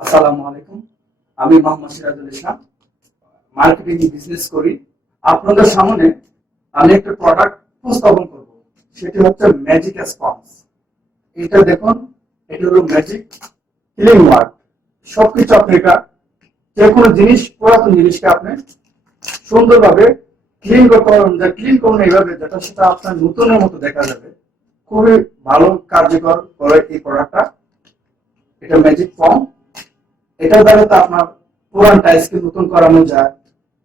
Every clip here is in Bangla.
আসসালামু আলাইকুম। আমি মোহাম্মদ সিরাজুল ইসলাম, মার্কেটিং বিজনেস করি। আপনাদের সামনে আমি একটা প্রোডাক্ট উপস্থাপন করব, সেটি হচ্ছে ম্যাজিক স্পঞ্জ। এটা দেখুন, এটা হলো ম্যাজিক ক্লিন ওয়ার্ড। সবকিছু আপনি এটা যে কোনো জিনিস, পুরাতন জিনিসকে আপনি সুন্দরভাবে ক্লিন করতে পারবেন। যে ক্লিন করুন এইভাবে, যেটা সেটা আপনার নতুনের মতো দেখা যাবে। খুবই ভালো কার্যকর করে এই প্রোডাক্টটা। এটা ম্যাজিক ফর্ম। এটার দ্বারা তো আপনার পুরান টাইলসকে নতুন করানো যায়।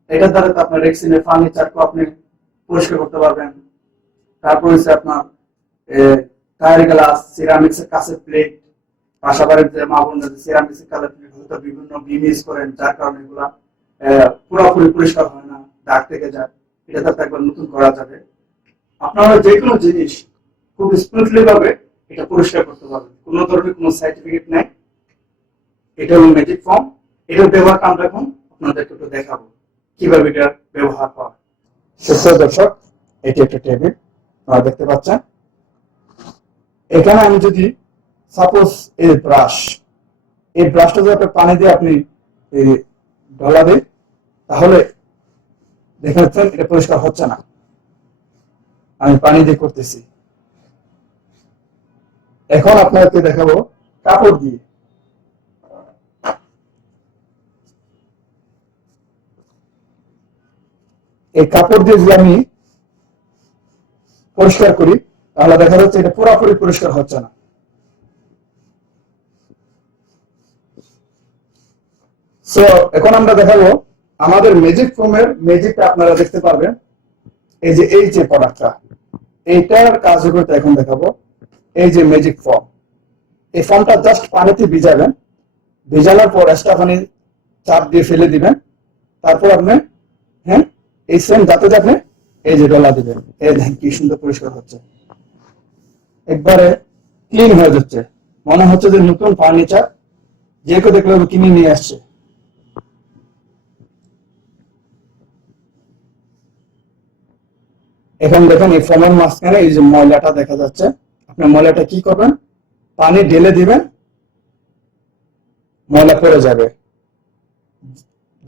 এটার দ্বারা তো আপনার রেক্সিনের ফার্নিচারকে আপনি পরিষ্কার করতে পারবেন। তারপর হচ্ছে আপনার টায়ার গ্লাস, সিরামিক্সের কাঁচের প্লেট, বাসাবাড়ির যে মা বোনদের সিরামিক্সের কালার প্লেট হয়তো বিভিন্ন বিম ইউজ করেন, যার কারণে এগুলা পুরোপুরি পরিষ্কার হয় না, দাগ থেকে যায়। এটা তো একবার নতুন করা যাবে। আপনারা যে কোনো জিনিস খুব স্মুথলি ভাবে এটা পরিষ্কার করতে পারবেন। কোনো ধরনের কোনো সার্টিফিকেট নেই। এটা হলো ম্যাজিক ফর্ম। এটার ব্যবহারটা আমরা এখন আপনাদেরকে একটু দেখাবো কিভাবে এটার ব্যবহার হয়। সুপ্রিয় দর্শক, এটি একটা টেবিল আপনারা দেখতে পাচ্ছেন। এখানে আমি যদি সাপোজ এই ব্রাশটা যদি আপনি পানি দিয়ে আপনি ঢলা দিই, তাহলে দেখা যাচ্ছে এটা পরিষ্কার হচ্ছে না। আমি পানি দিয়ে করতেছি। এখন আপনাদেরকে দেখাবো কাপড় দিয়ে। এই কাপড় দিয়ে যদি আমি পরিষ্কার করি, তাহলে দেখা যাচ্ছে এটা পুরোপুরি পরিষ্কার হচ্ছে না। সো এখন আমরা দেখাবো আমাদের ম্যাজিক ফোমের ম্যাজিকটা। আপনারা দেখতে পারবেন এই যে প্রোডাক্টটা, এইটার কার্যকারিতা এখন দেখাবো। এই যে ম্যাজিক ফর্ম, এই ফর্মটা জাস্ট পানিতে ভিজাবেন। ভিজানোর পর এক্সট্রা পানি চাপ দিয়ে ফেলে দিবেন। তারপর আপনি এই সেম যাতে আপনি এই যে ডলা দিবেন। এই দেখেন কি সুন্দর পরিষ্কার হচ্ছে, একবারে ক্লিন হয়ে যাচ্ছে। মনে হচ্ছে যে নতুন ফার্নিচার যে কেউ দেখলে কিনে নিয়ে আসছে। এখন দেখেন এই ফোমের মাঝখানে এই যে ময়লাটা দেখা যাচ্ছে। আপনি ময়লাটা কি করবেন, পানি ঢেলে দিবেন, ময়লা পড়ে যাবে।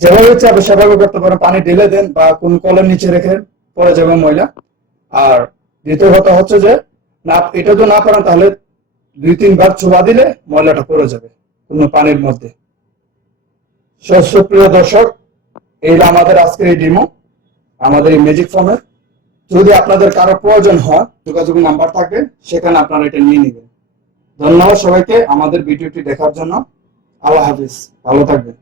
যেভাবে ইচ্ছে আপনি সেভাবে করতে পারেন। পানি ঢেলে দেন বা কোন কলের নিচে রেখে পড়ে যাবে ময়লা। আর দ্বিতীয় কথা হচ্ছে যে না, এটা তো না পারেন তাহলে 2-3 বার ছোঁয়া দিলে ময়লাটা পড়ে যাবে কোনো পানির মধ্যে। সুপ্রিয় দর্শক, এই আমাদের আজকের এই ডেমো, আমাদের এই ম্যাজিক ফর্মের। যদি আপনাদের কারো প্রয়োজন হয়, যোগাযোগ নাম্বার থাকবে, সেখানে আপনারা এটা নিয়ে নেবেন। ধন্যবাদ সবাইকে আমাদের ভিডিওটি দেখার জন্য। আল্লাহ হাফিজ, ভালো থাকবেন।